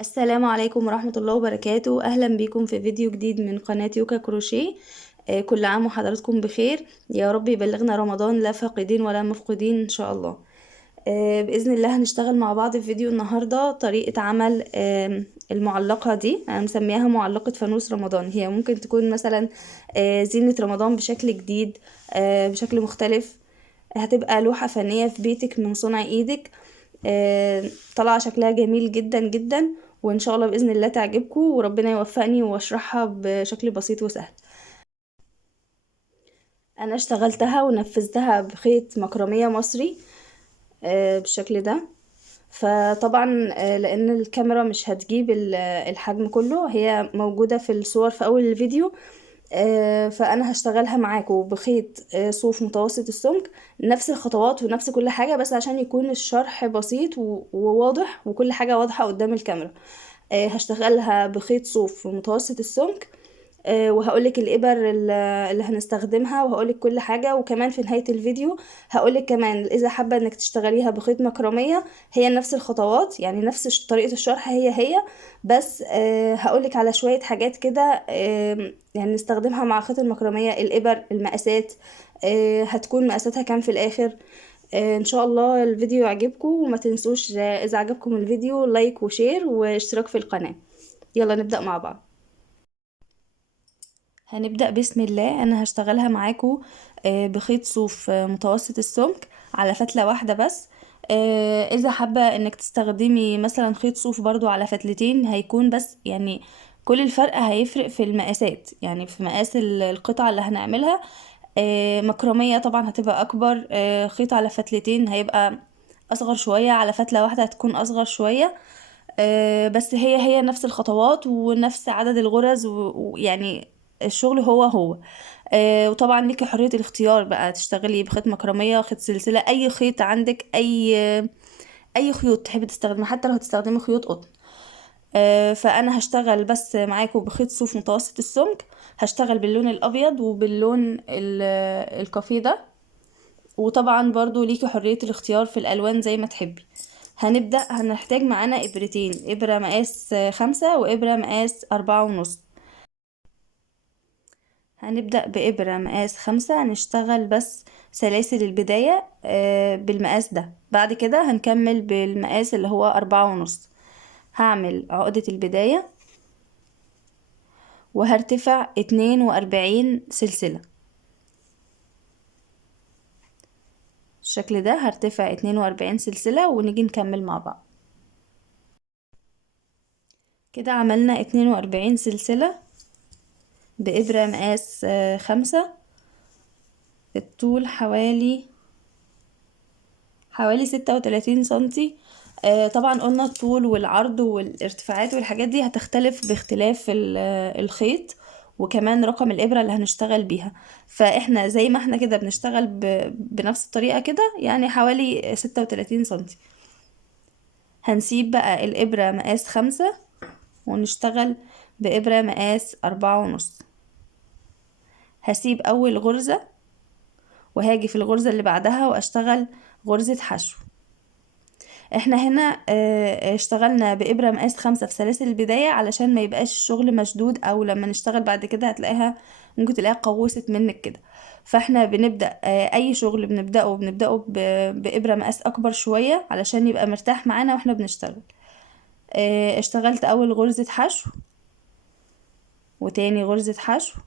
السلام عليكم ورحمة الله وبركاته. أهلا بكم في فيديو جديد من قناة يوكا كروشيه. كل عام وحضراتكم بخير، يا رب يبلغنا رمضان لا فاقدين ولا مفقودين إن شاء الله. بإذن الله هنشتغل مع بعض في فيديو النهاردة طريقة عمل المعلقة دي. أنا مسميها معلقة فانوس رمضان. هي ممكن تكون مثلا زينة رمضان بشكل جديد، بشكل مختلف. هتبقى لوحة فنية في بيتك من صنع ايدك. طالعة شكلها جميل جدا جدا، وان شاء الله بإذن الله تعجبكم وربنا يوفقني واشرحها بشكل بسيط وسهل. انا اشتغلتها ونفذتها بخيط مكرمية مصري بالشكل ده. فطبعا لان الكاميرا مش هتجيب الحجم كله، هي موجودة في الصور في اول الفيديو. فانا هشتغلها معاكم بخيط صوف متوسط السمك، نفس الخطوات ونفس كل حاجة، بس عشان يكون الشرح بسيط وواضح وكل حاجة واضحة قدام الكاميرا. هشتغلها بخيط صوف متوسط السمك. وهقولك الإبر اللي هنستخدمها، وهقولك كل حاجة. وكمان في نهاية الفيديو هقولك كمان إذا حابة إنك تشتغليها بخيط مكرمية، هي نفس الخطوات، يعني نفس طريقة الشرح هي. بس هقولك على شوية حاجات كده يعني نستخدمها مع خيط المكرمية. الإبر، المقاسات، هتكون مقاساتها كام في الآخر. ان شاء الله الفيديو يعجبكم، وما تنسوش اذا عجبكم الفيديو لايك وشير واشتراك في القناة. يلا نبدأ مع بعض. هنبدأ بسم الله. انا هشتغلها معاكم بخيط صوف متوسط السمك على فتلة واحدة بس. اذا حابة انك تستخدمي مثلا خيط صوف برضو على فتلتين هيكون، بس يعني كل الفرق هيفرق في المقاسات، يعني في مقاس القطعة اللي هنعملها. مكرمية طبعا هتبقى اكبر، خيط على فتلتين هيبقى اصغر شوية، على فتلة واحدة هتكون اصغر شوية. بس هي نفس الخطوات ونفس عدد الغرز ويعني الشغل هو. وطبعا ليكي حرية الاختيار بقى، تشتغلي بخيط مكرمية، خيط سلسلة، اي خيط عندك، اي خيوط تحبي تستخدمي، حتى لو هتستخدمي خيوط قطن. فانا هشتغل بس معاكم بخيط صوف متوسط السمك. هشتغل باللون الابيض وباللون الكافيه ده. وطبعا برضو ليكي حرية الاختيار في الالوان زي ما تحبي. هنحتاج معانا ابرتين، ابرة مقاس 5 وابرة مقاس 4.5. هنبدأ بإبرة مقاس 5، هنشتغل بس سلاسل البداية بالمقاس ده. بعد كده هنكمل بالمقاس اللي هو 4.5. هعمل عقدة البداية وهرتفع 42 سلسلة الشكل ده. هرتفع 42 سلسلة ونيجي نكمل مع بعض. كده عملنا 42 سلسلة بإبرة مقاس 5. الطول حوالي 36 سنتي. طبعا قلنا الطول والعرض والارتفاعات والحاجات دي هتختلف باختلاف الخيط، وكمان رقم الإبرة اللي هنشتغل بيها. فاحنا زي ما احنا كده بنشتغل بنفس الطريقة كده، يعني حوالي 36 سنتي. هنسيب بقى الإبرة مقاس 5 ونشتغل بإبرة مقاس 4.5. هسيب أول غرزة وهاجي في الغرزة اللي بعدها وأشتغل غرزة حشو. احنا هنا اشتغلنا بإبرة مقاس 5 في سلاسل البداية علشان ما يبقاش الشغل مشدود، او لما نشتغل بعد كده هتلاقيها ممكن تلاقيها قوست منك كده. فاحنا بنبدأ اي شغل بنبدأه بإبرة مقاس اكبر شوية علشان يبقى مرتاح معانا واحنا بنشتغل. اشتغلت اول غرزة حشو، وتاني غرزة حشو،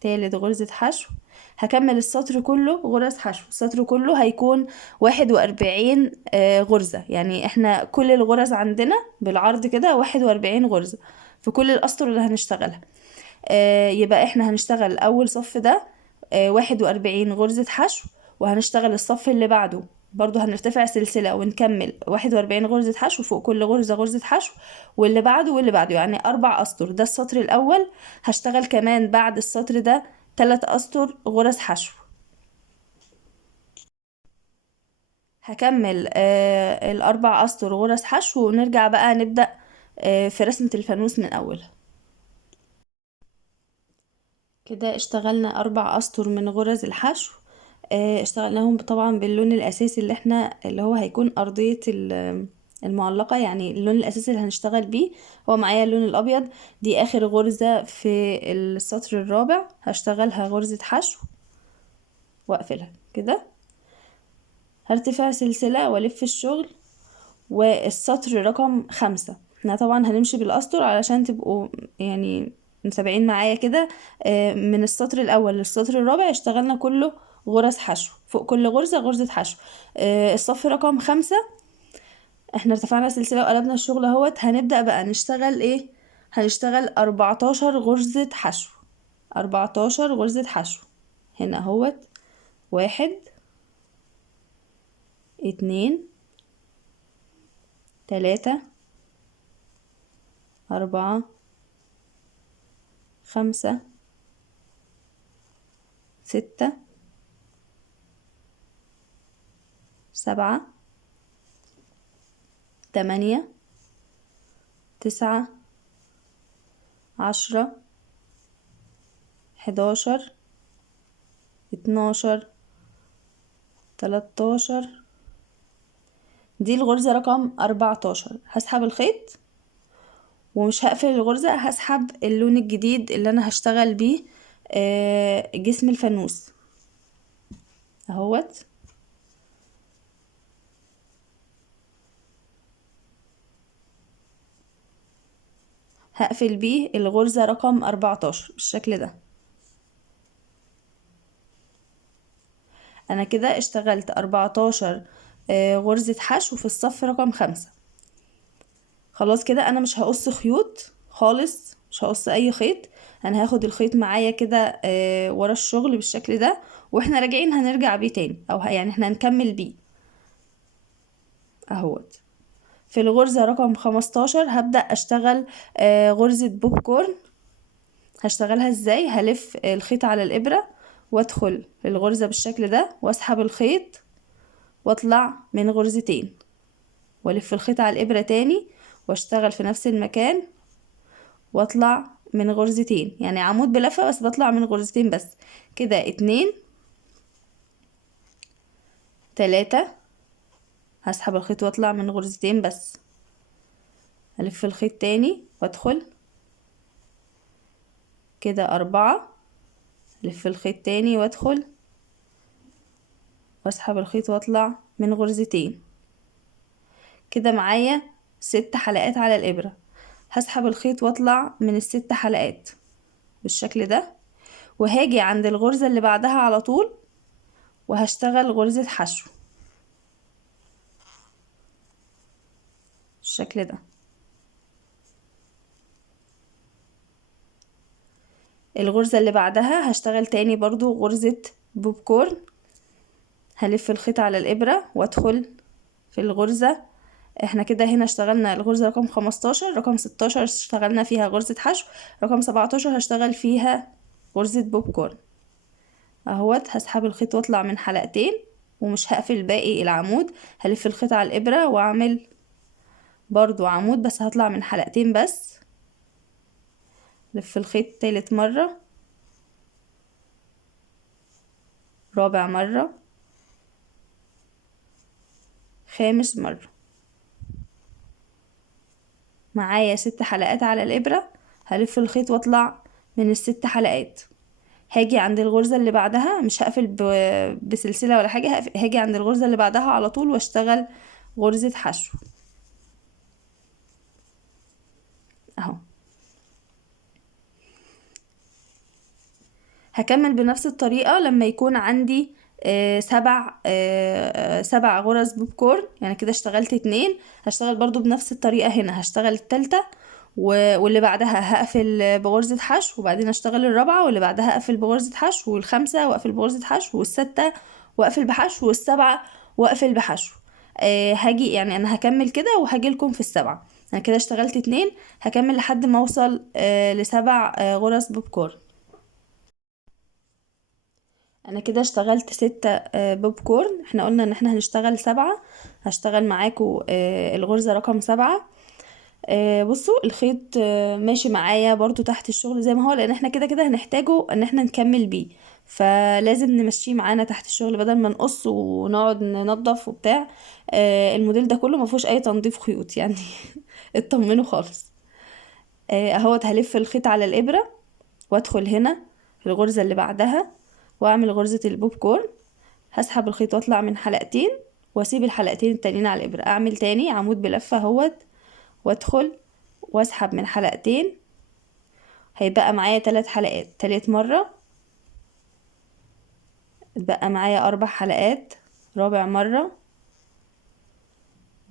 تالت غرزة حشو. هكمل السطر كله غرز حشو. السطر كله هيكون 41 غرزة، يعني احنا كل الغرز عندنا بالعرض كده 41 غرزة في كل الأسطر اللي هنشتغلها. يبقى احنا هنشتغل أول صف ده 41 غرزة حشو، وهنشتغل الصف اللي بعده برضو هنرتفع سلسلة ونكمل 41 غرزة حشو، فوق كل غرزة غرزة حشو، واللي بعده واللي بعده، يعني 4 أسطر. ده السطر الأول. هشتغل كمان بعد السطر ده 3 أسطر غرز حشو. هكمل ال4 أسطر غرز حشو ونرجع بقى نبدأ في رسمة الفانوس من أولها. كده اشتغلنا 4 أسطر من غرز الحشو. اشتغلناهم طبعا باللون الأساسي اللي هو هيكون أرضية المعلقة يعني اللون الأساسي اللي هنشتغل بيه. هو معايا اللون الأبيض. دي آخر غرزة في السطر الرابع، هشتغلها غرزة حشو وأقفلها كده. هرتفع سلسلة وألف الشغل. والسطر رقم 5 احنا طبعا هنمشي بالأسطر علشان تبقوا يعني متابعين معايا كده. من السطر الأول للسطر الرابع اشتغلنا كله غرز حشو، فوق كل غرزة غرزة حشو. الصف رقم 5 احنا ارتفعنا سلسلة وقلبنا الشغل اهوت. هنبدأ بقى نشتغل ايه؟ هنشتغل 14 غرزة حشو. 14 غرزة حشو هنا اهوت. 1 2 3 4 5 6 7 8 9 10 11 12 13. دي الغرزة رقم 14. هسحب الخيط ومش هقفل الغرزة، هسحب اللون الجديد اللي انا هشتغل بيه جسم الفانوس اهوت. هقفل بيه الغرزة رقم 14 بالشكل ده. انا كده اشتغلت 14 غرزة حشو في الصف رقم 5. خلاص كده انا مش هقص خيوط خالص، مش هقص اي خيط. انا هاخد الخيط معايا كده ورا الشغل بالشكل ده، واحنا راجعين هنرجع بيه تاني، او يعني احنا هنكمل بيه اهوت. في الغرزة رقم 15 هبدأ اشتغل غرزة بوب كورن. هشتغلها ازاي؟ هلف الخيط على الابرة وادخل الغرزة بالشكل ده واسحب الخيط واطلع من غرزتين، والف الخيط على الابرة تاني واشتغل في نفس المكان واطلع من غرزتين، يعني عمود بلفة بس بطلع من غرزتين بس. كده 2 3. هسحب الخيط واطلع من غرزتين بس، الف الخيط تاني وادخل كده 4. الف الخيط تاني وادخل واسحب الخيط واطلع من غرزتين. كده معايا 6 حلقات على الابرة. هسحب الخيط واطلع من ال6 حلقات بالشكل ده، وهاجي عند الغرزة اللي بعدها على طول وهشتغل غرزة حشو بالشكل ده. الغرزة اللي بعدها هشتغل تاني برضو غرزة بوب كورن. هلف الخيط على الابرة وادخل في الغرزة. احنا كده هنا اشتغلنا الغرزة رقم 15. رقم 16 اشتغلنا فيها غرزة حشو. رقم 17 هشتغل فيها غرزة بوب كورن اهوت. هسحب الخيط واطلع من حلقتين ومش هقفل باقي العمود. هلف الخيط على الابرة واعمل برضو عمود بس هطلع من حلقتين بس. لف الخيط تالت مرة، رابع مرة، خامس مرة. معايا 6 حلقات على الابرة. هلف الخيط واطلع من ال6 حلقات. هاجي عند الغرزة اللي بعدها، مش هقفل بسلسلة ولا حاجة. هاجي عند الغرزة اللي بعدها على طول واشتغل غرزة حشو اهو. هكمل بنفس الطريقة لما يكون عندي 7 غرز بوب كورن. يعني كده اشتغلت 2. هشتغل برضو بنفس الطريقة هنا. هشتغل التالتة واللي بعدها هقفل بغرزة حشو، وبعدين اشتغل الرابعة واللي بعدها اقفل بغرزة حشو، والخامسة واقفل بغرزة حشو، والستة واقفل بحشو، والسبعة واقفل بحشو. هاجي يعني انا هكمل كده وهاجي لكم في ال7. انا كده اشتغلت 2. هكمل لحد ما اوصل ل7 غرز بوب كورن. انا كده اشتغلت 6 بوب كورن. احنا قلنا ان احنا هنشتغل 7. هشتغل معاكم الغرزة رقم 7. بصوا الخيط ماشي معايا برضو تحت الشغل زي ما هو، لان احنا كده كده هنحتاجه ان احنا نكمل بيه. فلازم نمشيه معانا تحت الشغل بدل ما نقص ونقعد ننظف وبتاع. الموديل ده كله ما فيهوش اي تنظيف خيوط يعني. اطمنوا خالص. اهوت هلف الخيط على الابرة وادخل هنا في الغرزة اللي بعدها واعمل غرزة البوب كورن. هسحب الخيط واطلع من حلقتين واسيب الحلقتين التانيين على الابرة، اعمل تاني عمود بلفة اهوت وادخل واسحب من حلقتين. هيبقى معايا 3 حلقات، تالت مرة بقى معايا 4 حلقات، رابع مرة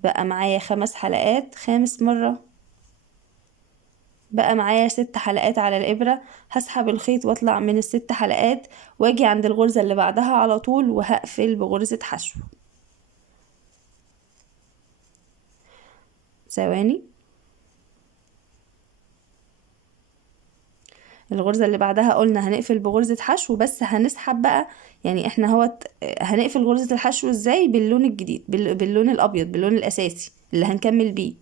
بقى معايا 5 حلقات، خامس مرة بقى معايا 6 حلقات على الإبرة. هسحب الخيط واطلع من ال6 حلقات واجي عند الغرزة اللي بعدها على طول وهقفل بغرزة حشو. ثواني. الغرزة اللي بعدها قلنا هنقفل بغرزة حشو، بس هنسحب بقى يعني احنا هوت هنقفل غرزة الحشو ازاي؟ باللون الجديد، باللون الابيض، باللون الاساسي اللي هنكمل بيه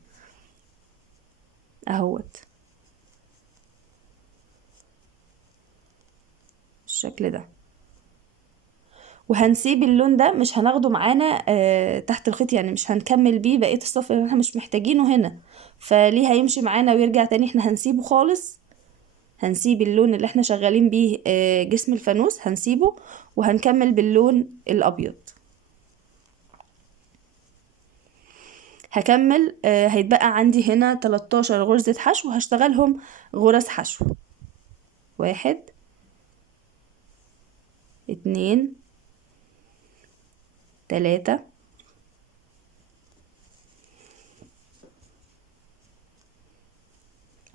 اهوت بالشكل ده. وهنسيب اللون ده مش هناخده معانا تحت الخيط، يعني مش هنكمل بيه بقية الصف اللي احنا مش محتاجينه هنا، فليه هيمشي معانا ويرجع تاني؟ احنا هنسيبه خالص. هنسيب اللون اللي احنا شغالين بيه جسم الفانوس هنسيبه وهنكمل باللون الابيض. هكمل هيتبقى عندي هنا 13 غرزة حشو هشتغلهم غرز حشو. 1 2 3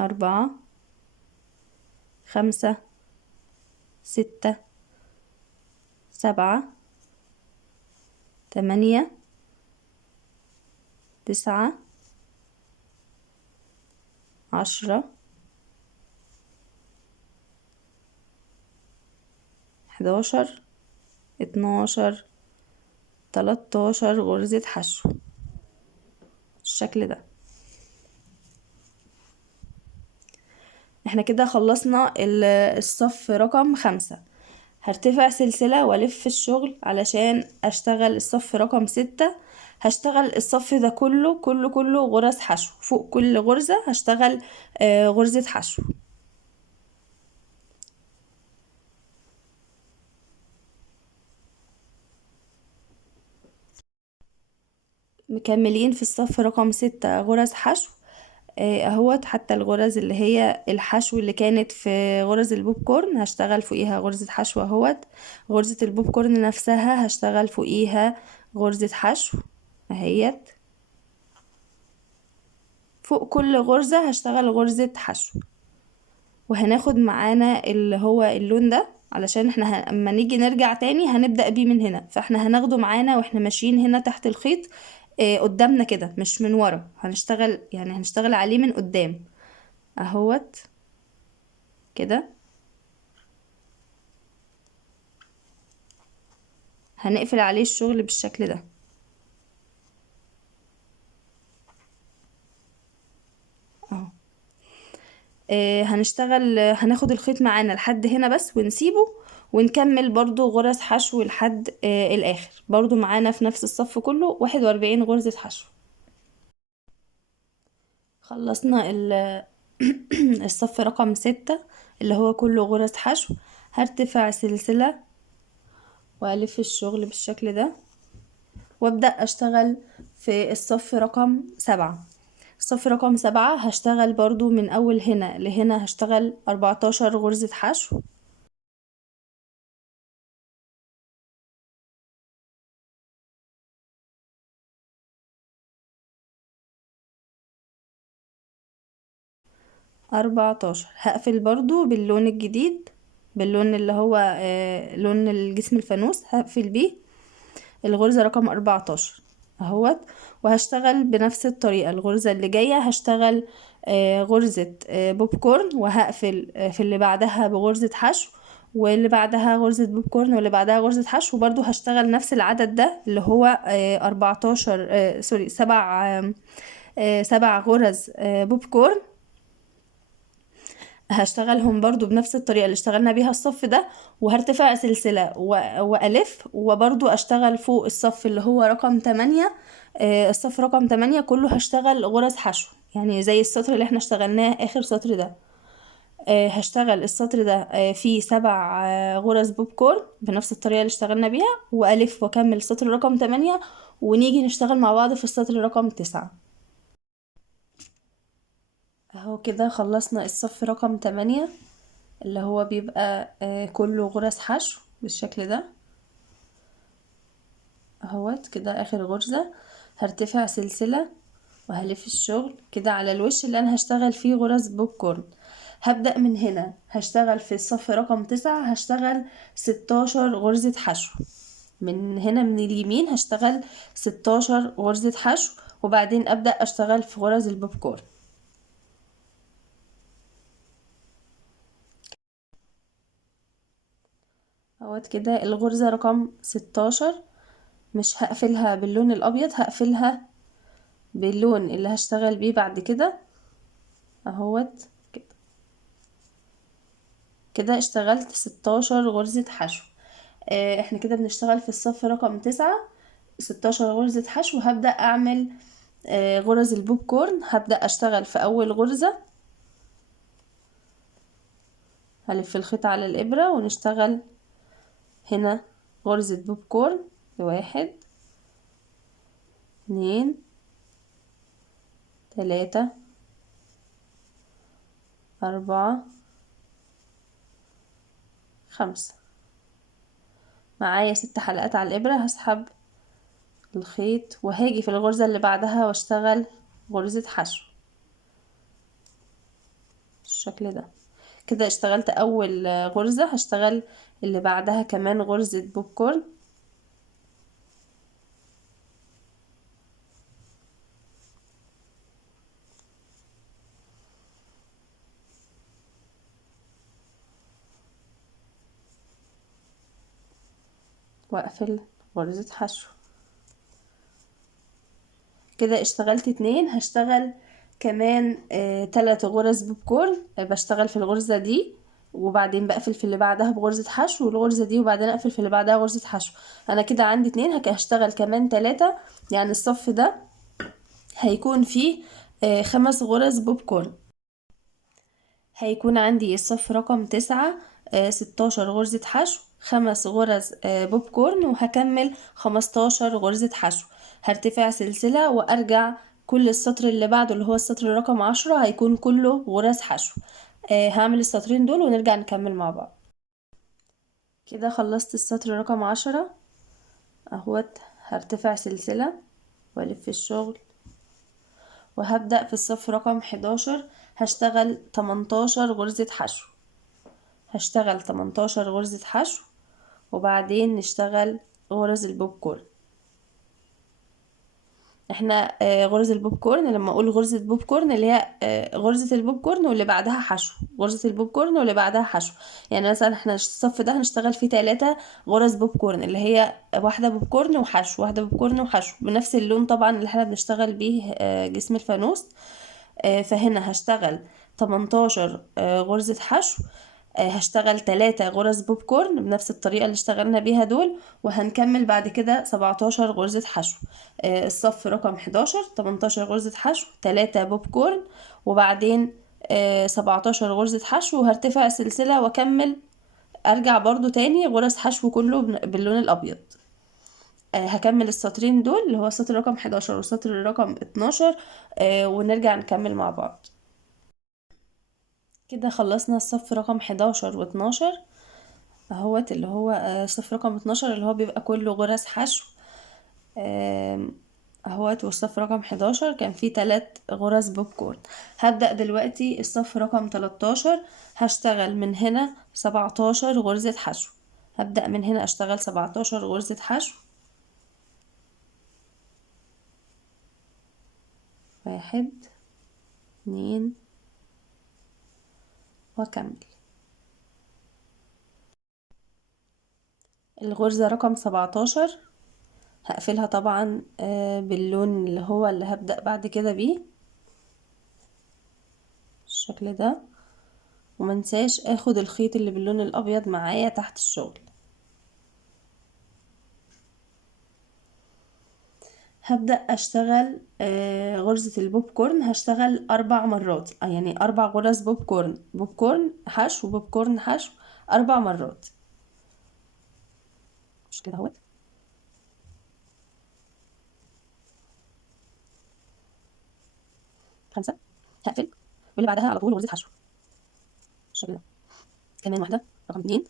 4 5 6 7 8 9 10 11 12 13 غرزة حشو بالشكل ده. احنا كده خلصنا الصف رقم 5. هرتفع سلسلة والف الشغل علشان اشتغل الصف رقم 6. هشتغل الصف ده كله غرز حشو، فوق كل غرزة هشتغل غرزة حشو. مكملين في الصف رقم 6 غرز حشو اهوت. حتى الغرز اللي هي الحشو اللي كانت في غرز البوب كورن هشتغل فوقيها غرزة حشو اهوت. غرزة البوب كورن نفسها هشتغل فوقيها غرزة حشو اهيت. فوق كل غرزة هشتغل غرزة حشو. وهناخد معانا اللي هو اللون ده علشان احنا اما نيجي نرجع تاني هنبدأ بيه من هنا، فاحنا هناخده معانا واحنا ماشيين هنا تحت الخيط قدامنا كده مش من ورا. هنشتغل يعني هنشتغل عليه من قدام اهوت كده. هنقفل عليه الشغل بالشكل ده اهو. هنشتغل هناخد الخيط معانا لحد هنا بس ونسيبه ونكمل برضو غرز حشو لحد الاخر. برضو معانا في نفس الصف كله 41 غرزة حشو. خلصنا الصف رقم 6 اللي هو كله غرز حشو. هرتفع سلسلة والف الشغل بالشكل ده وابدأ اشتغل في الصف رقم 7. الصف رقم 7 هشتغل برضو من اول هنا لهنا هشتغل 14 غرزة حشو. هقفل برضو باللون الجديد، باللون اللي هو لون الجسم الفانوس هقفل بيه الغرزة رقم 14 اهوت. وهشتغل بنفس الطريقة. الغرزة اللي جاية هشتغل غرزة بوب كورن وهقفل في اللي بعدها بغرزة حشو، واللي بعدها غرزة بوب كورن، واللي بعدها غرزة حشو. وبرضو هشتغل نفس العدد ده اللي هو 14 سوري 7 7 غرز بوب كورن. هشتغلهم برضو بنفس الطريقة اللي اشتغلنا بيها الصف ده، وهرتفع سلسلة وألف، وبرضو أشتغل فوق الصف اللي هو رقم 8. الصف رقم 8 كله هشتغل غرز حشو، يعني زي السطر اللي احنا اشتغلناه آخر سطر ده. هشتغل السطر ده فيه 7 غرز بوب كورن بنفس الطريقة اللي اشتغلنا بيها، وألف وأكمل سطر رقم 8، ونيجي نشتغل مع بعض في السطر رقم 9. اهو كده خلصنا الصف رقم 8 اللي هو بيبقى كله غرز حشو بالشكل ده. اهوت كده اخر غرزة، هرتفع سلسلة وهلف الشغل كده على الوش اللي انا هشتغل فيه غرز بوب كورن. هبدأ من هنا، هشتغل في الصف رقم 9 هشتغل 16 غرزة حشو. من هنا من اليمين هشتغل 16 غرزة حشو، وبعدين أبدأ أشتغل في غرز البوب كورن. اهوت كده الغرزة رقم 16 مش هقفلها باللون الأبيض، هقفلها باللون اللي هشتغل بيه بعد كده. اهوت كده كده اشتغلت 16 غرزة حشو. احنا كده بنشتغل في الصف رقم 9 16 غرزة حشو. هبدأ اعمل غرز البوب كورن. هبدأ اشتغل في اول غرزة، هلف الخيط على الابرة ونشتغل هنا غرزة بوب كورن. 1 2 3 4 5. معايا 6 حلقات على الابرة. هسحب الخيط وهاجي في الغرزة اللي بعدها واشتغل غرزة حشو بالشكل ده. كده اشتغلت اول غرزة، هشتغل اللي بعدها كمان غرزة بوب كورن. واقفل غرزة حشو. كده اشتغلت 2. هشتغل كمان 3 غرز بوب كورن. بشتغل في الغرزة دي وبعدين بقفل في اللي بعدها بغرزة حشو، والغرزة دي وبعدين اقفل في اللي بعدها غرزة حشو. انا كده عندي 2، هشتغل كمان 3. يعني الصف ده هيكون فيه 5 غرز بوب كورن. هيكون عندي الصف رقم 9 16 غرزة حشو، 5 غرز بوب كورن، وهكمل 15 غرزة حشو. هرتفع سلسلة وارجع كل السطر اللي بعده اللي هو السطر رقم 10 هيكون كله غرز حشو. هعمل السطرين دول ونرجع نكمل مع بعض. كده خلصت السطر رقم 10 اهوت. هرتفع سلسلة والف الشغل، وهبدأ في الصف رقم 11 هشتغل 18 غرزة حشو. هشتغل 18 غرزة حشو وبعدين نشتغل غرز البوب كورن. احنا غرز البوب كورن لما اقول غرزة بوب كورن اللي هي غرزة البوب كورن واللي بعدها حشو، غرزة البوب كورن واللي بعدها حشو. يعني مثلا احنا الصف ده هنشتغل فيه 3 غرز بوب كورن اللي هي واحدة بوب كورن وحشو، واحدة بوب كورن وحشو، بنفس اللون طبعا اللي احنا بنشتغل بيه جسم الفانوس. فهنا هشتغل 18 غرزة حشو. هشتغل 3 غرز بوب كورن بنفس الطريقة اللي اشتغلنا بيها دول، وهنكمل بعد كده 17 غرزة حشو. الصف رقم 11 18 غرزة حشو، 3 بوب كورن، وبعدين 17 غرزة حشو، وهرتفع سلسلة واكمل ارجع برضو تاني غرز حشو كله باللون الابيض. هكمل السطرين دول اللي هو السطر رقم 11 والسطر رقم 12 ونرجع نكمل مع بعض. كده خلصنا الصف رقم 11 و12 اهوت اللي هو الصف رقم 12 اللي هو بيبقى كله غرز حشو اهوت. والصف رقم 11 كان فيه 3 غرز بوب كورن. هبدأ دلوقتي الصف رقم 13 هشتغل من هنا 17 غرزة حشو. هبدأ من هنا اشتغل 17 غرزة حشو. 1 2 واكمل. الغرزة رقم 17 هقفلها طبعا باللون اللي هو اللي هبدأ بعد كده بيه بالشكل ده. ومنساش اخد الخيط اللي باللون الابيض معايا تحت الشغل. هبدأ اشتغل غرزة البوب كورن، هشتغل 4 مرات، يعني 4 غرز بوب كورن، بوب كورن حشو بوب كورن حشو 4 مرات. مش كده اهوت. 5 هقفل، واللي بعدها على طول غرزة حشو بالشكل ده. كمان واحدة رقم 2،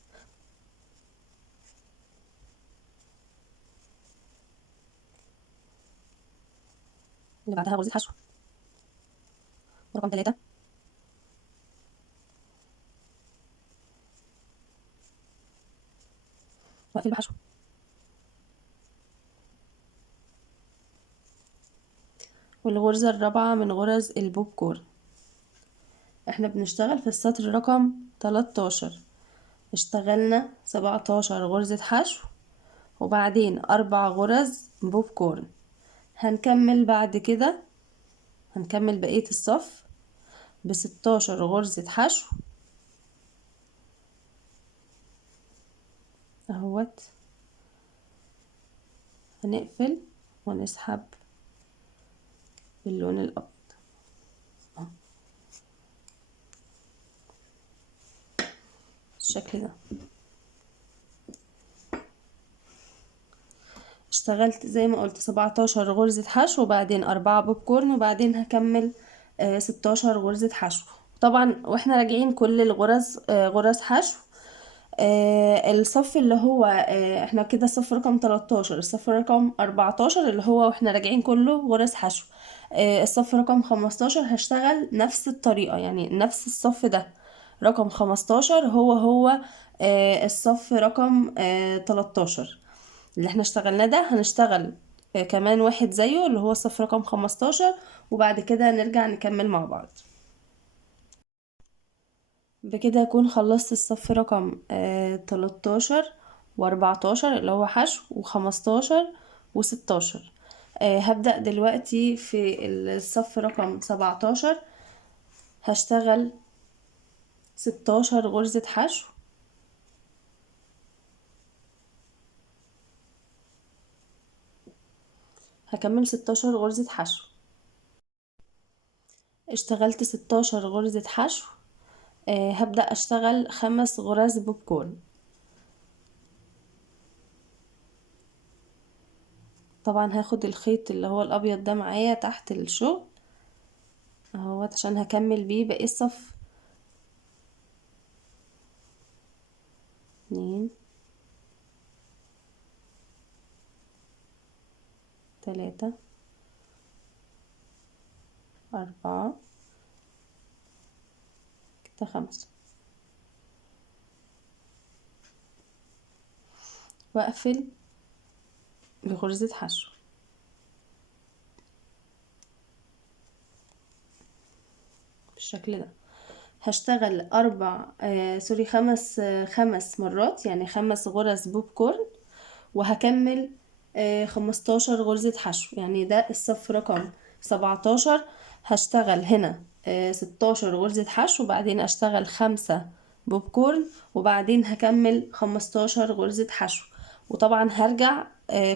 اللي بعدها غرزة حشو ورقم 3 واقفل بحشو. والغرزة الرابعة من غرز البوب كورن. احنا بنشتغل في السطر رقم 13، اشتغلنا 17 غرزة حشو وبعدين 4 غرز بوب كورن. هنكمل بعد كده، هنكمل بقية الصف ب16 غرزة حشو اهوت. هنقفل ونسحب باللون الابيض بالشكل ده. اشتغلت زي ما قلت 17 غرزة حشو وبعدين 4 بوب كورن وبعدين هكمل 16 غرزة حشو. طبعا واحنا راجعين كل الغرز غرز حشو. الصف اللي هو احنا كده الصف رقم 13، الصف رقم 14 اللي هو واحنا راجعين كله غرز حشو. الصف رقم 15 هشتغل نفس الطريقة، يعني نفس الصف ده رقم 15 هو الصف رقم 13 اللي احنا اشتغلناه ده. هنشتغل كمان واحد زيه اللي هو الصف رقم 15 وبعد كده نرجع نكمل مع بعض. بكده اكون خلصت الصف رقم 13 و14 اللي هو حشو و15 و16. هبدأ دلوقتي في الصف رقم 17، هشتغل 16 غرزة حشو هكمل 16 غرزة حشو. اشتغلت 16 غرزة حشو. هبدأ اشتغل 5 غرز بوب كورن. طبعا هاخد الخيط اللي هو الابيض ده معايا تحت الشغل اهوت عشان هكمل بيه باقي الصف. 2 3 4 كده 5 واقفل بغرزة حشو بالشكل ده. هشتغل سوري 5 مرات، يعني 5 غرز بوب كورن وهكمل 15 غرزة حشو. يعني ده الصف رقم 17، هشتغل هنا 16 غرزة حشو وبعدين اشتغل 5 بوب كورن وبعدين هكمل 15 غرزة حشو. وطبعا هرجع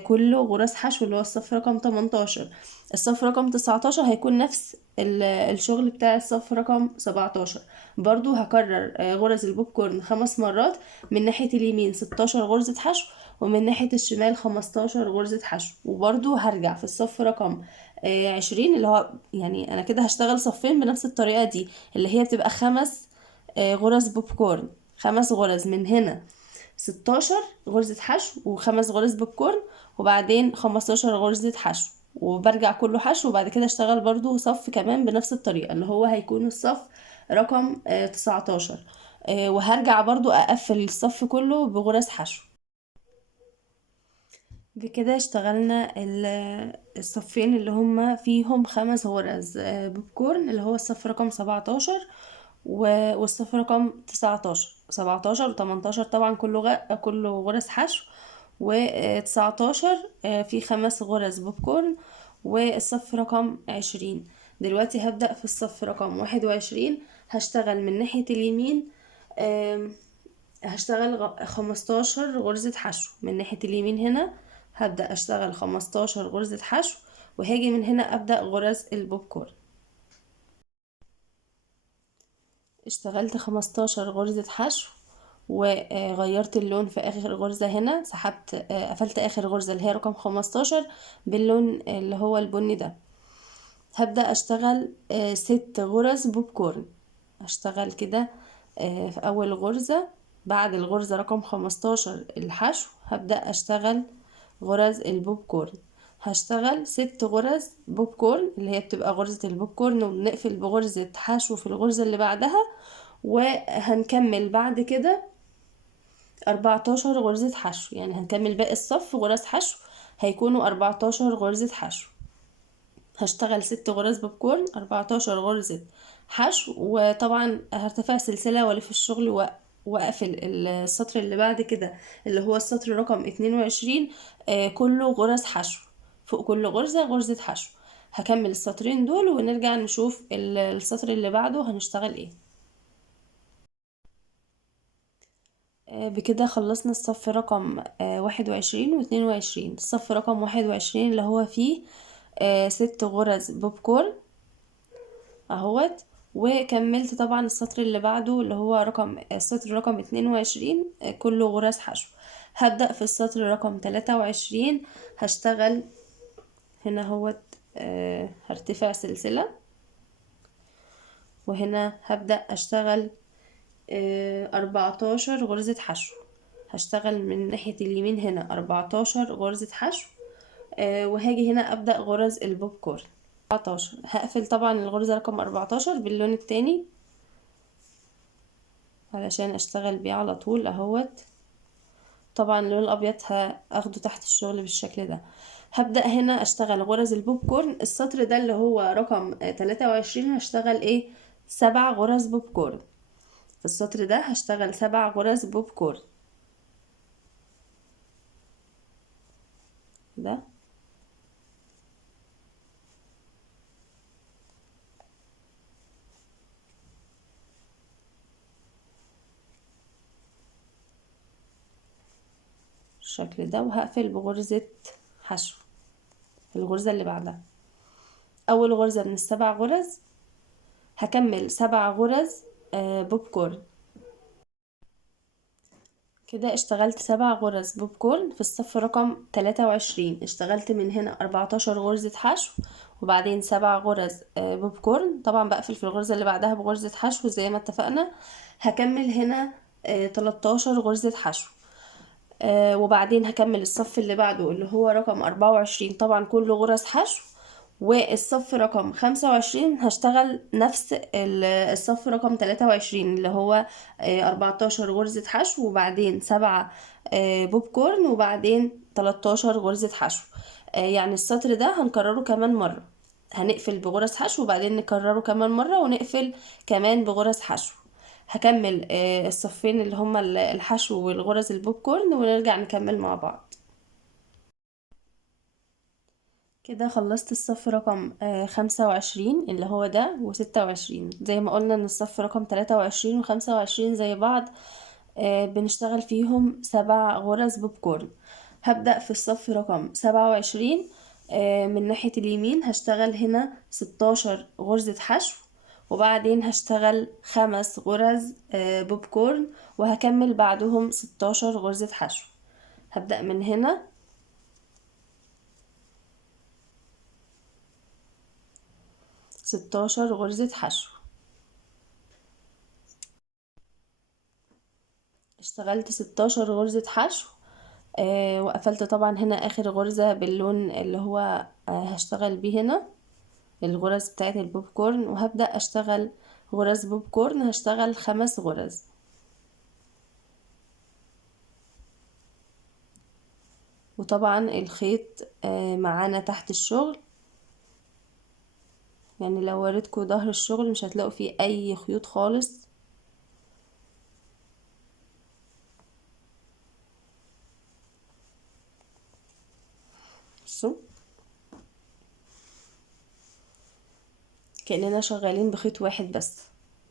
كله غرز حشو اللي هو الصف رقم 18. الصف رقم 19 هيكون نفس الشغل بتاع الصف رقم 17. برضو هكرر غرز البوب كورن 5 مرات، من ناحية اليمين 16 غرزة حشو ومن ناحية الشمال 15 غرزة حشو. وبرضو هرجع في الصف رقم 20 اللي هو يعني انا كده هشتغل صفين بنفس الطريقة دي اللي هي بتبقى 5 غرز بوب كورن. 5 غرز من هنا 16 غرزة حشو و5 غرز بوب كورن وبعدين 15 غرزة حشو وبرجع كله حشو وبعد كده اشتغل برضو صف كمان بنفس الطريقة اللي هو هيكون الصف رقم 19. وهرجع برضو اقفل الصف كله بغرز حشو. بكده اشتغلنا الصفين اللي هما فيهم 5 غرز بوب كورن اللي هو الصف رقم 17 والصف رقم 19. 17 و18 طبعا كله غرز حشو، و19 في 5 غرز بوب كورن، والصف رقم 20 دلوقتي هبدأ في الصف رقم 21، هشتغل من ناحية اليمين. آم، هشتغل 15 غرزة حشو من ناحية اليمين هنا. هبدأ اشتغل 15 غرزة حشو، وهاجي من هنا أبدأ غرز البوب كورن. اشتغلت 15 غرزة حشو، وغيرت اللون في اخر غرزة هنا، سحبت قفلت اخر غرزة اللي هي رقم 15 باللون اللي هو البني ده. هبدأ اشتغل 6 غرز بوب كورن. اشتغل كده في اول غرزة بعد الغرزة رقم 15 الحشو، هبدأ اشتغل غرز البوب كورن. هشتغل 6 غرز بوب كورن اللي هي بتبقى غرزة البوب كورن، وبنقفل بغرزة حشو في الغرزة اللي بعدها. وهنكمل بعد كده 14 غرزة حشو، يعني هنكمل باقي الصف غرز حشو، هيكونوا 14 غرزة حشو. هشتغل 6 غرز بوبكورن، 14 غرزة حشو، وطبعا هرتفع سلسلة والف الشغل واقفل السطر اللي بعد كده اللي هو السطر رقم 22. كله غرز حشو، فوق كل غرزة غرزة حشو. هكمل السطرين دول ونرجع نشوف السطر اللي بعده هنشتغل ايه. بكده خلصنا الصف رقم 21 و22. الصف رقم 21 اللي هو فيه 6 غرز بوب كورن اهوت. وكملت طبعا السطر اللي بعده اللي هو السطر رقم 22 كله غرز حشو. هبدأ في السطر رقم 23، هشتغل هنا اهوت. هرتفع سلسلة، وهنا هبدأ اشتغل 14 غرزة حشو. هشتغل من ناحية اليمين هنا 14 غرزة حشو. وهاجي هنا أبدأ غرز البوب كورن 14. هقفل طبعا الغرزة رقم 14 باللون التاني علشان اشتغل بيه على طول اهوت. طبعا اللون الابيض هاخده تحت الشغل بالشكل ده. هبدأ هنا اشتغل غرز البوب كورن. السطر ده اللي هو رقم 23 هشتغل ايه 7 غرز بوب كورن. في السطر ده هشتغل 7 غرز بوب كورن ده. بالشكل ده، وهقفل بغرزة حشو في الغرزة اللي بعدها. اول غرزة من ال7 غرز هكمل 7 غرز بوب كورن. كده اشتغلت 7 غرز بوب كورن في الصف رقم 23. اشتغلت من هنا 14 غرزة حشو، وبعدين 7 غرز بوب كورن. طبعا بقفل في الغرزة اللي بعدها بغرزة حشو زي ما اتفقنا. هكمل هنا 13 غرزة حشو. وبعدين هكمل الصف اللي بعده اللي هو رقم 24، طبعا كله غرز حشو. والصف رقم 25 هشتغل نفس الصف رقم 23 اللي هو 14 غرزة حشو، وبعدين 7 بوب كورن، وبعدين 13 غرزة حشو. يعني السطر ده هنكرره كمان مرة. هنقفل بغرز حشو وبعدين نكرره كمان مرة ونقفل كمان بغرز حشو. هكمل الصفين اللي هما الحشو والغرز البوب كورن ونرجع نكمل مع بعض. كده خلصت الصف رقم 25 اللي هو ده و26. زي ما قلنا ان الصف رقم 23 و25 زي بعض. بنشتغل فيهم 7 غرز بوب كورن. هبدأ في الصف رقم 27. من ناحية اليمين هشتغل هنا 16 غرزة حشو، وبعدين هشتغل 5 غرز بوب كورن، وهكمل بعدهم 16 غرزة حشو. هبدأ من هنا 16 غرزة حشو. اشتغلت 16 غرزة حشو. وقفلت طبعا هنا اخر غرزة باللون اللي هو هشتغل بيه هنا الغرز بتاعت البوب كورن. وهبدأ اشتغل غرز بوب كورن. هشتغل 5 غرز، وطبعا الخيط معانا تحت الشغل. يعني لو وريتكم ظهر الشغل مش هتلاقوا فيه اي خيوط خالص. بصوا كأننا شغالين بخيط واحد بس،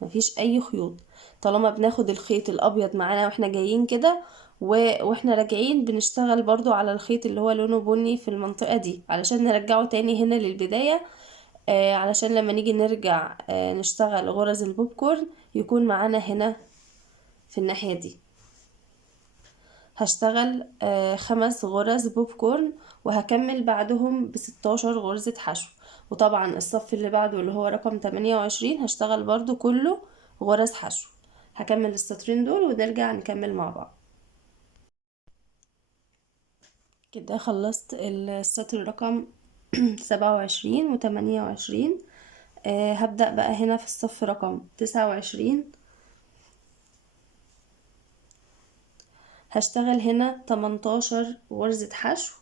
مفيش اي خيوط. طالما بناخد الخيط الابيض معانا واحنا جايين كده، واحنا راجعين بنشتغل برضو على الخيط اللي هو لونه بني في المنطقة دي علشان نرجعه تاني هنا للبداية. علشان لما نيجي نرجع نشتغل غرز البوب كورن يكون معانا هنا في الناحية دي. هشتغل 5 غرز بوب كورن، وهكمل بعدهم ب16 غرزة حشو. وطبعا الصف اللي بعده اللي هو رقم 28 هشتغل برضو كله غرز حشو. هكمل السطرين دول ونرجع نكمل مع بعض. كده خلصت السطر رقم 27 و28. هبدأ بقى هنا في الصف رقم 29. هشتغل هنا 18 غرزة حشو،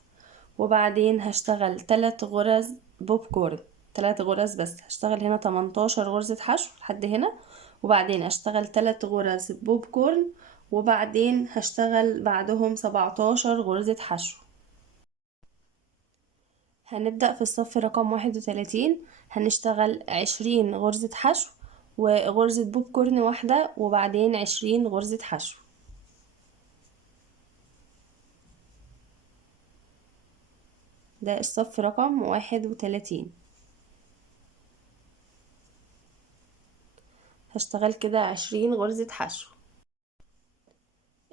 وبعدين هشتغل 3 غرز بوب كورن، 3 غرز بس. هشتغل هنا 18 غرزة حشو لحد هنا، وبعدين هشتغل 3 غرز بوب كورن، وبعدين هشتغل بعدهم 17 غرزة حشو. هنبدأ في الصف رقم 31. هنشتغل 20 غرزة حشو وغرزة بوب كورن واحدة، وبعدين 20 غرزة حشو. ده الصف رقم 31. هشتغل كده 20 غرزة حشو.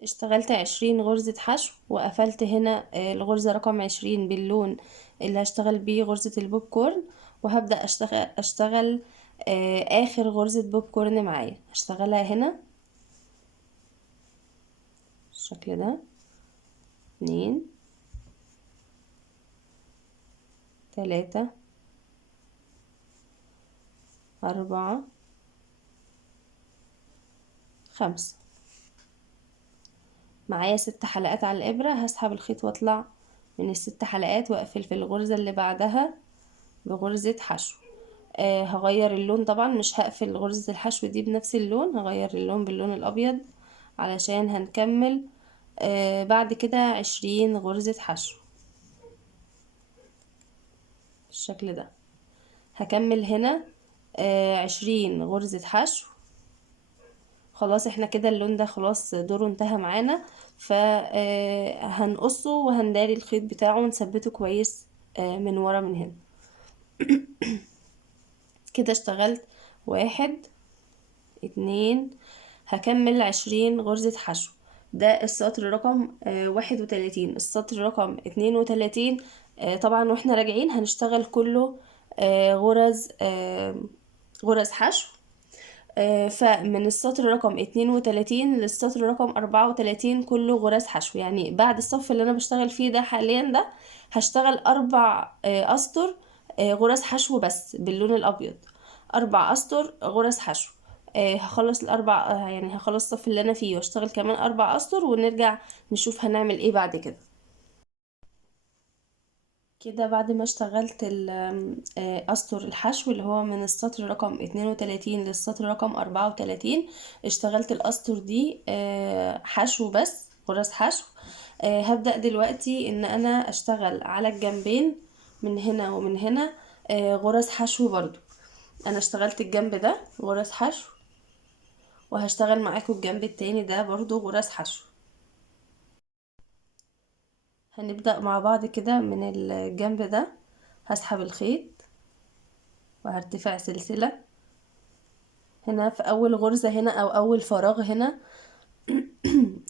اشتغلت 20 غرزة حشو وقفلت هنا الغرزة رقم 20 باللون اللي هشتغل بيه غرزة البوب كورن، وهبدأ اشتغل اخر غرزة بوب كورن معايا. هشتغلها هنا بالشكل ده، 2 3 4 5. معايا 6 حلقات على الإبرة. هسحب الخيط واطلع من ال6 حلقات واقفل في الغرزة اللي بعدها بغرزة حشو. هغير اللون طبعا، مش هقفل غرزة الحشو دي بنفس اللون، هغير اللون باللون الأبيض علشان هنكمل بعد كده 20 غرزة حشو بالشكل ده. هكمل هنا 20 غرزة حشو. خلاص احنا كده اللون ده خلاص دوره انتهى معانا، فهنقصه وهنداري الخيط بتاعه ونثبته كويس من ورا من هنا. كده اشتغلت 1 2. هكمل 20 غرزة حشو. ده السطر رقم 31. السطر رقم 32 طبعا واحنا راجعين هنشتغل كله غرز حشو. فمن السطر رقم 32 للسطر رقم 34 كله غرز حشو. يعني بعد الصف اللي انا بشتغل فيه ده حاليا ده هشتغل 4 اسطر غرز حشو بس باللون الابيض. 4 اسطر غرز حشو. هخلص الاربع يعني هخلص الصف اللي انا فيه واشتغل كمان 4 اسطر ونرجع نشوف هنعمل ايه بعد كده. كده بعد ما اشتغلت اسطر الحشو اللي هو من السطر رقم 32 للسطر رقم 34، اشتغلت الاسطر دي حشو بس، غرز حشو. هبدأ دلوقتي ان انا اشتغل على الجنبين من هنا ومن هنا غرز حشو برضو. انا اشتغلت الجنب ده غرز حشو، وهشتغل معاكم الجنب التاني ده برضو غرز حشو. هنبدأ مع بعض كده من الجنب ده. هسحب الخيط وهرتفع سلسلة هنا في اول غرزة هنا او اول فراغ هنا.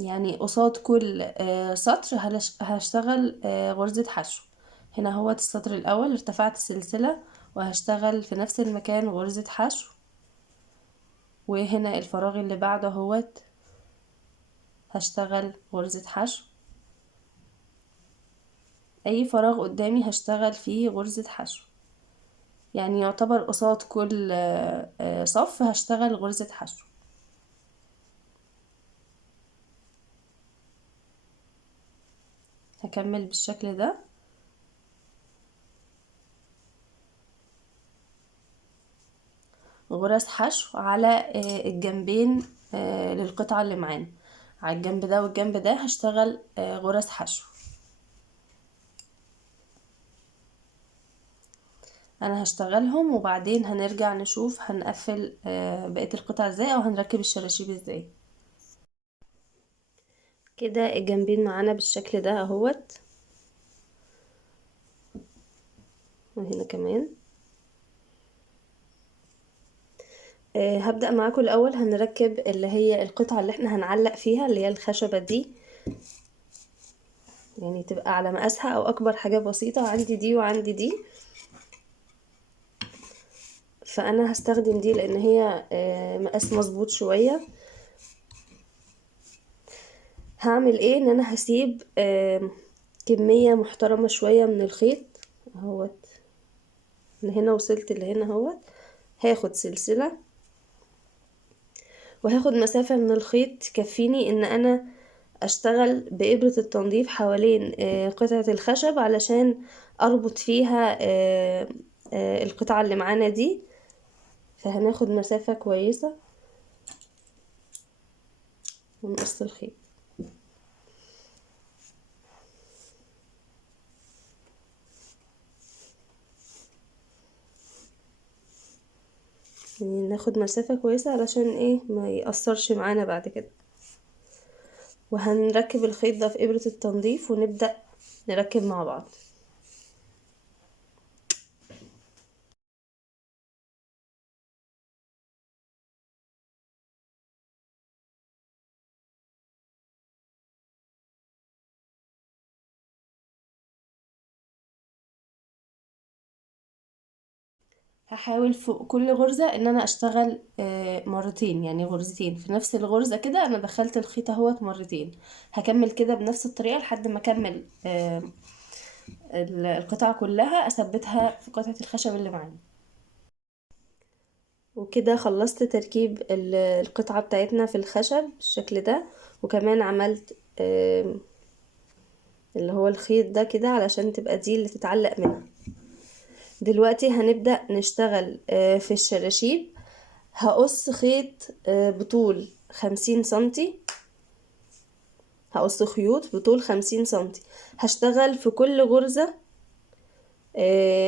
يعني قصاد كل سطر هشتغل غرزة حشو. هنا هو السطر الاول ارتفعت السلسلة وهشتغل في نفس المكان غرزة حشو، وهنا الفراغ اللي بعده هوت هشتغل غرزة حشو. اي فراغ قدامي هشتغل فيه غرزة حشو، يعني يعتبر قصاد كل صف هشتغل غرزة حشو. هكمل بالشكل ده. غرز حشو على الجنبين للقطعة اللي معانا. على الجنب ده والجنب ده هشتغل غرز حشو. انا هشتغلهم وبعدين هنرجع نشوف هنقفل بقية القطع ازاي او هنركب الشراشيب ازاي. كده الجنبين معانا بالشكل ده اهوت، وهنا كمان. هبدأ معاكم الاول هنركب اللي هي القطعة اللي احنا هنعلق فيها، اللي هي الخشبة دي، يعني تبقى على مقاسها او اكبر حاجة بسيطة. عندي دي وعندي دي، فانا هستخدم دي لان هي مقاس مظبوط شوية. هعمل ايه، ان انا هسيب كمية محترمة شوية من الخيط اهوت، من هنا وصلت لهنا اهوت. هاخد سلسلة وهاخد مسافة من الخيط تكفيني ان انا اشتغل بإبرة التنظيف حوالين قطعة الخشب علشان اربط فيها القطعة اللي معانا دي. فهناخد مسافة كويسة ونقص الخيط. يعني ناخد مسافة كويسة علشان ايه ما يأثرش معانا بعد كده. وهنركب الخيط ده في إبرة التنظيف ونبدأ نركب مع بعض. هحاول فوق كل غرزة ان انا اشتغل مرتين، يعني غرزتين في نفس الغرزة كده. انا دخلت الخيط اهوت مرتين، هكمل كده بنفس الطريقة لحد ما اكمل القطعة كلها اثبتها في قطعة الخشب اللي معانا. وكده خلصت تركيب القطعة بتاعتنا في الخشب بالشكل ده، وكمان عملت اللي هو الخيط ده كده علشان تبقى دي اللي تتعلق منها. دلوقتي هنبدأ نشتغل في الشراشيب. هقص خيط بطول 50 سنتي، هقص خيوط بطول 50 سنتي. هشتغل في كل غرزة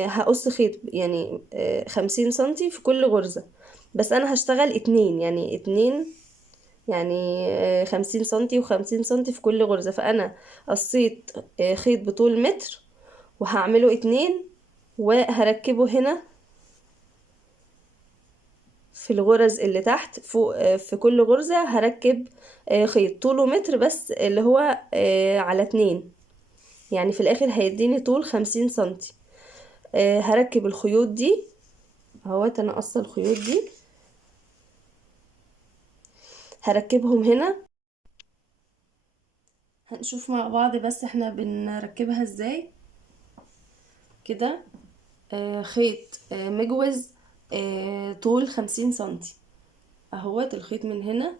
هقص خيط يعني 50 سنتي في كل غرزة. بس انا هشتغل اتنين، يعني اتنين، يعني 50 سنتي و50 سنتي في كل غرزة. فانا قصيت خيط بطول متر وهعمله اتنين، وهركبه هنا في الغرز اللي تحت فوق. في كل غرزة هركب خيط طوله متر بس اللي هو على 2، يعني في الاخر هيديني طول 50 سنتي. هركب الخيوط دي اهوت، انا قصة الخيوط دي هركبهم هنا. هنشوف مع بعض بس احنا بنركبها ازاي. كده خيط مجوز طول 50 سنتي اهوت. الخيط من هنا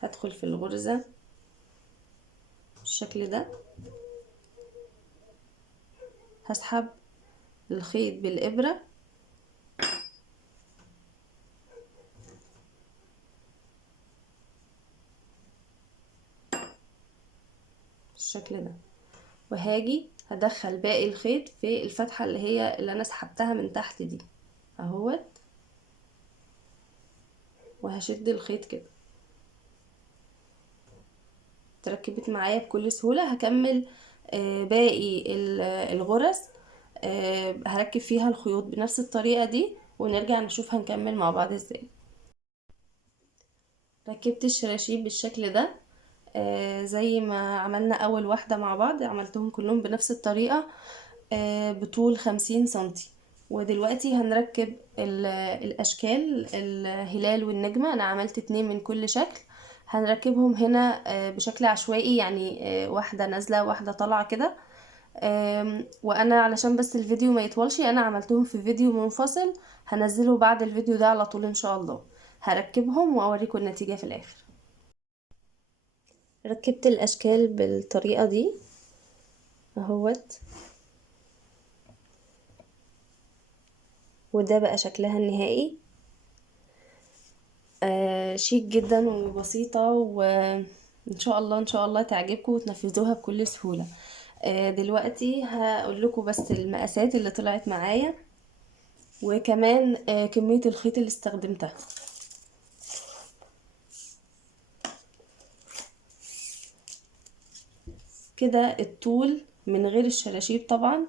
هدخل في الغرزة بالشكل ده، هسحب الخيط بالإبرة بالشكل ده، وهاجي هدخل باقي الخيط في الفتحة اللي هي اللي انا سحبتها من تحت دي اهوت، وهشد الخيط كده. اتركبت معايا بكل سهولة. هكمل باقي الغرز هركب فيها الخيوط بنفس الطريقة دي، ونرجع نشوف هنكمل مع بعض ازاي. ركبت الشراشيب بالشكل ده زي ما عملنا اول واحدة مع بعض، عملتهم كلهم بنفس الطريقة بطول 50 سنتي. ودلوقتي هنركب الاشكال، الهلال والنجمة. انا عملت 2 من كل شكل، هنركبهم هنا بشكل عشوائي، يعني واحدة نازلة واحدة طالعة كده. وانا علشان بس الفيديو ما يطولش انا عملتهم في فيديو منفصل، هنزله بعد الفيديو ده على طول ان شاء الله. هركبهم واوريكم النتيجة في الاخر. ركبت الاشكال بالطريقة دي اهوت، وده بقى شكلها النهائي. شيك جدا وبسيطة، وان شاء الله ان شاء الله تعجبكم وتنفذوها بكل سهولة. دلوقتي هقول لكم بس المقاسات اللي طلعت معايا، وكمان كمية الخيط اللي استخدمتها. كده الطول من غير الشراشيب طبعا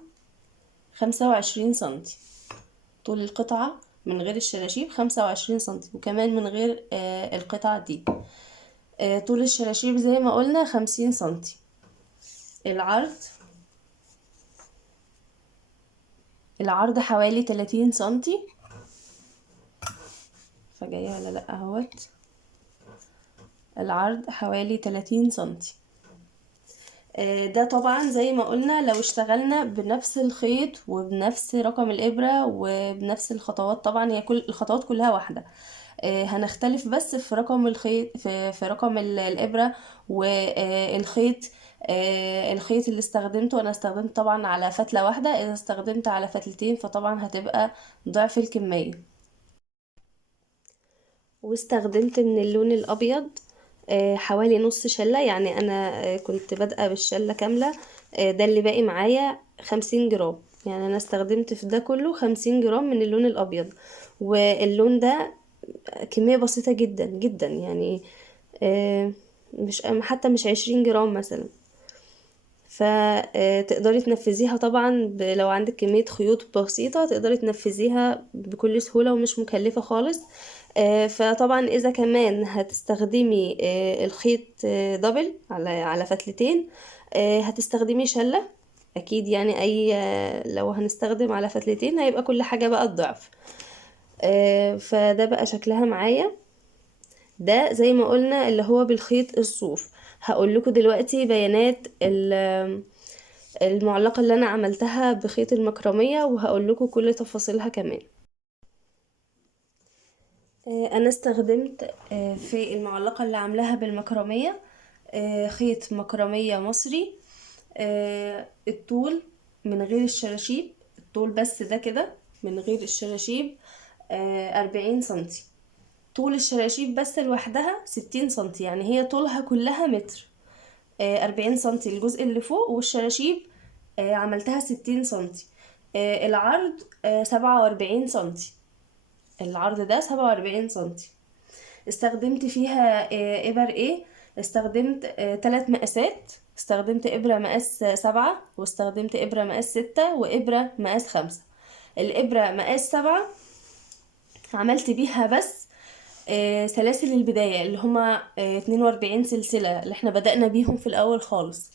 25 سنتي. طول القطعة من غير الشراشيب 25 سنتي، وكمان من غير القطعة دي. طول الشراشيب زي ما قلنا 50 سنتي. العرض حوالي 30 سنتي. فجاية ولا لأ اهوت. العرض حوالي 30 سنتي. ده طبعا زي ما قلنا لو اشتغلنا بنفس الخيط وبنفس رقم الإبرة وبنفس الخطوات. طبعا هي كل الخطوات كلها واحدة، هنختلف بس في رقم الخيط، في رقم الإبرة والخيط. الخيط اللي استخدمته، انا استخدمت طبعا على فتلة واحدة، اذا استخدمت على فتلتين فطبعا هتبقى ضعف الكمية. واستخدمت من اللون الابيض حوالي نص شلة. يعني انا كنت بادئة بالشلة كاملة، ده اللي باقي معايا 50 جرام. يعني انا استخدمت في ده كله 50 جرام من اللون الابيض. واللون ده كمية بسيطة جدا جدا، يعني مش حتى مش 20 جرام مثلا. فتقدري تنفذيها طبعا لو عندك كمية خيوط بسيطة تقدري تنفذيها بكل سهولة ومش مكلفة خالص. فطبعا اذا كمان هتستخدمي الخيط دبل على فتلتين، هتستخدمي شلة اكيد. يعني اي لو هنستخدم على فتلتين هيبقى كل حاجة بقى الضعف. فده بقى شكلها معايا. ده زي ما قلنا اللي هو بالخيط الصوف. هقول لكم دلوقتي بيانات المعلقة اللي انا عملتها بخيط المكرمية، وهقول لكم كل تفاصيلها كمان. انا استخدمت في المعلقة اللي عاملاها بالمكرمية خيط مكرمية مصري. الطول من غير الشراشيب، الطول بس ده كده من غير الشراشيب 40 سنتي. طول الشراشيب بس لوحدها 60 سنتي، يعني هي طولها كلها متر. 40 سنتي الجزء اللي فوق، والشراشيب عملتها 60 سنتي. العرض 47 سنتي. العرض ده 47 سنتي. استخدمت فيها إبر استخدمت 3 مقاسات. استخدمت إبرة مقاس 7، واستخدمت إبرة مقاس 6، وإبرة مقاس 5. الإبرة مقاس 7 عملت بيها بس سلاسل البداية، اللي هما 42 سلسلة اللي احنا بدأنا بيهم في الأول خالص.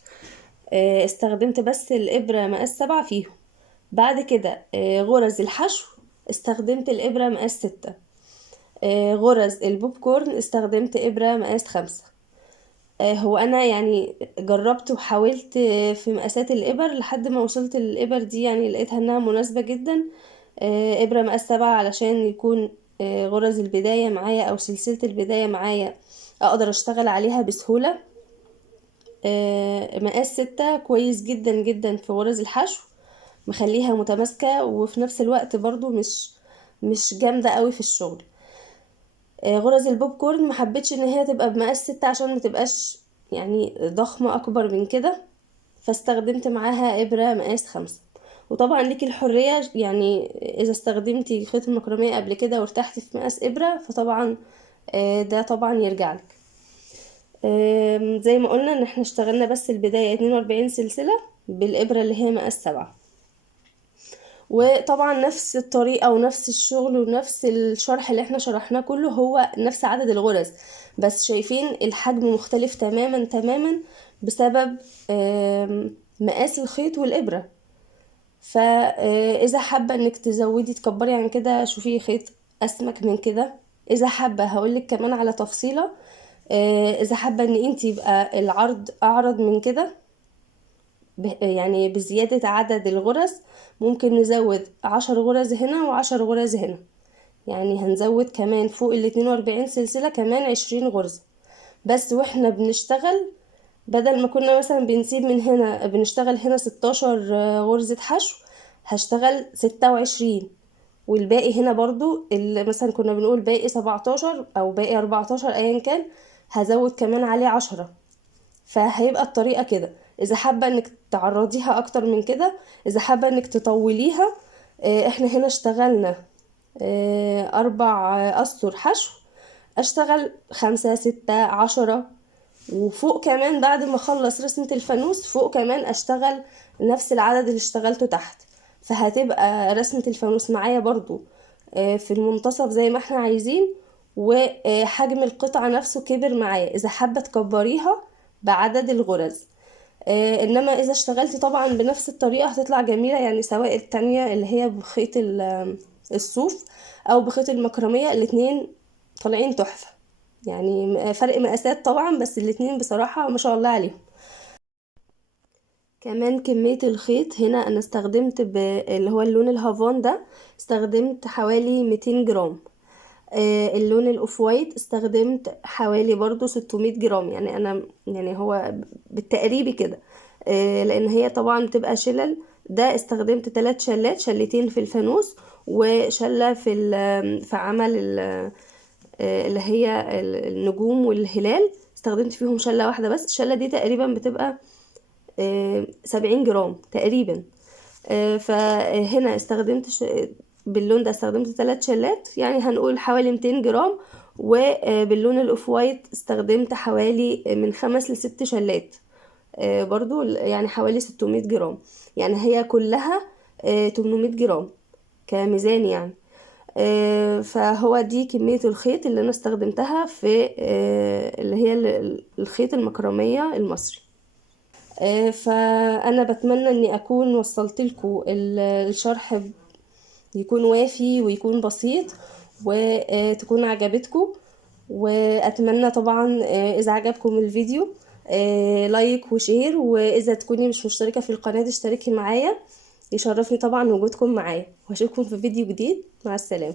استخدمت بس الإبرة مقاس 7 فيهم. بعد كده غرز الحشو استخدمت الإبرة مقاس 6. غرز البوب كورن استخدمت إبرة مقاس 5. هو أنا يعني جربت وحاولت في مقاسات الإبر لحد ما وصلت للإبر دي، يعني لقيتها إنها مناسبة جدا. إبرة مقاس 7 علشان يكون غرز البداية معايا أو سلسلة البداية معايا أقدر أشتغل عليها بسهولة. مقاس 6 كويس جدا جدا في غرز الحشو، مخليها متماسكة وفي نفس الوقت برضو مش جامدة قوي في الشغل. غرز البوب كورن محبتش ان هي تبقى بمقاس 6 عشان متبقاش يعني ضخمة اكبر من كده، فاستخدمت معاها ابرة مقاس 5. وطبعا ليكي الحرية، يعني اذا استخدمتي خيط المكرمية قبل كده وارتحتي في مقاس ابرة فطبعا ده طبعا يرجعلك. زي ما قلنا ان احنا اشتغلنا بس البداية 42 سلسلة بالابرة اللي هي مقاس 7. وطبعا نفس الطريقة ونفس الشغل ونفس الشرح اللي احنا شرحناه كله هو نفس عدد الغرز، بس شايفين الحجم مختلف تماما تماما بسبب مقاس الخيط والإبرة. فإذا حابة انك تزودي تكبري عن كده شوفي خيط أسمك من كده. إذا حابة هقولك كمان على تفصيلة، إذا حابة ان انت يبقى العرض أعرض من كده يعني بزيادة عدد الغرز، ممكن نزود 10 غرز هنا و10 غرز هنا. يعني هنزود كمان فوق 42 سلسلة كمان 20 غرزة بس. واحنا بنشتغل بدل ما كنا مثلا بنسيب من هنا بنشتغل هنا 16 غرزة حشو، هشتغل 26. والباقي هنا برضو اللي مثلا كنا بنقول باقي 17 او باقي 14 ايا كان، هزود كمان عليه 10. فهيبقى الطريقة كده. اذا حابة انك تعرضيها اكتر من كده، اذا حابة انك تطوليها، احنا هنا اشتغلنا 4 أسطر حشو، اشتغل 5 6 10، وفوق كمان بعد ما اخلص رسمة الفانوس فوق كمان اشتغل نفس العدد اللي اشتغلته تحت. فهتبقى رسمة الفانوس معايا برضو في المنتصف زي ما احنا عايزين، وحجم القطعة نفسه كبر معايا اذا حابة تكبريها بعدد الغرز. انما اذا اشتغلتي طبعا بنفس الطريقة هتطلع جميلة، يعني سواء التانية اللي هي بخيط الصوف او بخيط المكرمية، الاتنين طالعين تحفة. يعني فرق مقاسات طبعا، بس الاتنين بصراحة ما شاء الله عليهم. كمان كمية الخيط هنا انا استخدمت اللي هو اللون الهافان ده، استخدمت حوالي 200 جرام. اللون الاوف وايت استخدمت حوالي برضو 600 جرام. يعني انا يعني هو بالتقريبي كده، لان هي طبعا بتبقى شلل. ده استخدمت 3 شلات، شلتين في الفانوس وشلة في عمل اللي هي النجوم والهلال، استخدمت فيهم شلة واحدة بس. الشلة دي تقريبا بتبقى 70 جرام تقريبا. فهنا استخدمت باللون ده استخدمت 3 شلات، يعني هنقول حوالي 200 جرام. وباللون الاوف وايت استخدمت حوالي من 5 ل6 شلات، برضو يعني حوالي 600 جرام. يعني هي كلها 800 جرام كميزان يعني. فهو دي كمية الخيط اللي انا استخدمتها في اللي هي الخيط المكرمية المصري. فانا بتمنى اني اكون وصلت لكم الشرح يكون وافي ويكون بسيط، وتكون عجبتكم. واتمنى طبعا اذا عجبكم الفيديو لايك وشير، واذا تكوني مش مشتركة في القناة اشتركي معايا، يشرفني طبعا وجودكم معايا. واشوفكم في فيديو جديد، مع السلامة.